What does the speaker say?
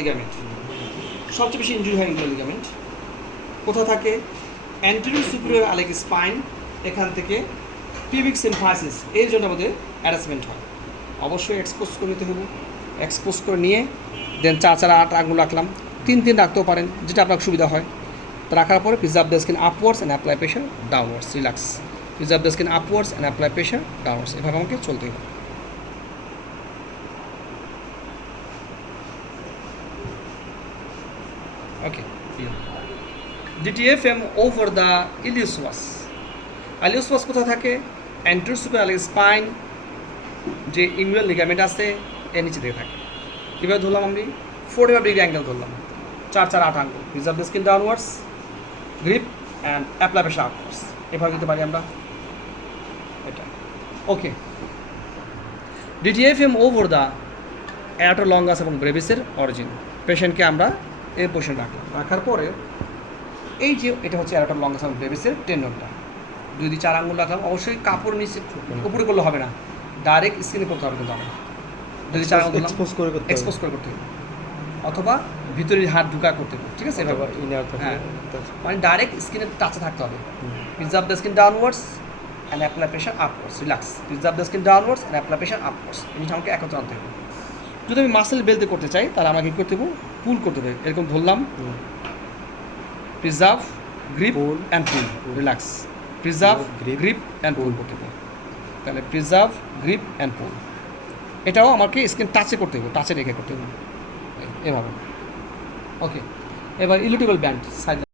Ligament সবচেয়ে বেশি injury হয় ইংগুলার লিগামেন্ট। কোথায় থাকে? অ্যান্টেরিয়র সুপিরিয়র আলেক স্পাইন, এখান থেকে পিউবিক সিম্ফাইসিস, এর জন্য আমাদের অ্যাটাচমেন্ট হয়। অবশ্যই এক্সপোজ করে নিতে হবে। এক্সপোজ করে নিয়ে দেন 4-4-8 আঙুল রাখলাম, 3-3 রাখতেও পারেন, যেটা আপনার সুবিধা হয়। তো রাখার পরে preserve the skin upwards and apply pressure downwards, relax. Preserve the skin upwards and apply pressure downwards, এভাবে আমাকে চলতে হবে। Okay. DTFM over the iliopsoas. Iliopsoas কোথায় থাকে? Anterior superior স্পাইন, যে ইংগুলার লিগামেন্ট আছে এর নিচে দিয়ে থাকে। কীভাবে ধরলাম আমি? 45 ডিগ্রি অ্যাঙ্গেল ধরলাম, 4-4-8 আঙ্গুল। Preserve the skin downwards, grip and apply pressure upwards, এভাবে দিতে পারি আমরা। এটা ওকে। DTFM ওভার দ্য অ্যারাটা লঙ্গাস এবং ব্রেভিসের অরিজিন। পেশেন্টকে আমরা এই পোর্শন রাখার পরে এই যে এটা হচ্ছে অ্যারাটা লঙ্গাস এবং ব্রেভিসের টেন্ডনটা, যদি 4 আঙ্গুল রাখলাম, অবশ্যই কাপড় নিচে উপরে করলে হবে না, ডাইরেক্ট স্কিনে করতে হবে। কিন্তু আমরা যদি 4 আঙ্গুল এক্সপোজ করে করতে হবে, অথবা ভিতরে হাত ঢুকা করতে হবে, ঠিক আছে? হ্যাঁ, মানে ডাইরেক্ট স্কিনের টাচে থাকতে হবে। Preserve the skin downwards and apply pressure upwards, relax. Preserve the skin downwards and apply pressure upwards, জিনিসটা আমাকে একত্র আনতে হবে। যদি আমি মাসেল বেলতে করতে চাই, তাহলে আমাকে কী করতে হবে? পুল করতে হবে। এরকম ধরলাম, preserve, grip and pull, relax. Preserve, grip and pull করতে হবে। তাহলে প্রিজার্ভ, গ্রিপ অ্যান্ড পুল, এটাও আমাকে স্কিন টাচে করতে হবে, টাচে রেখে করতে হবে, এভাবে। ওকে, এবার ইলুটেবল ব্যান্ড সাইড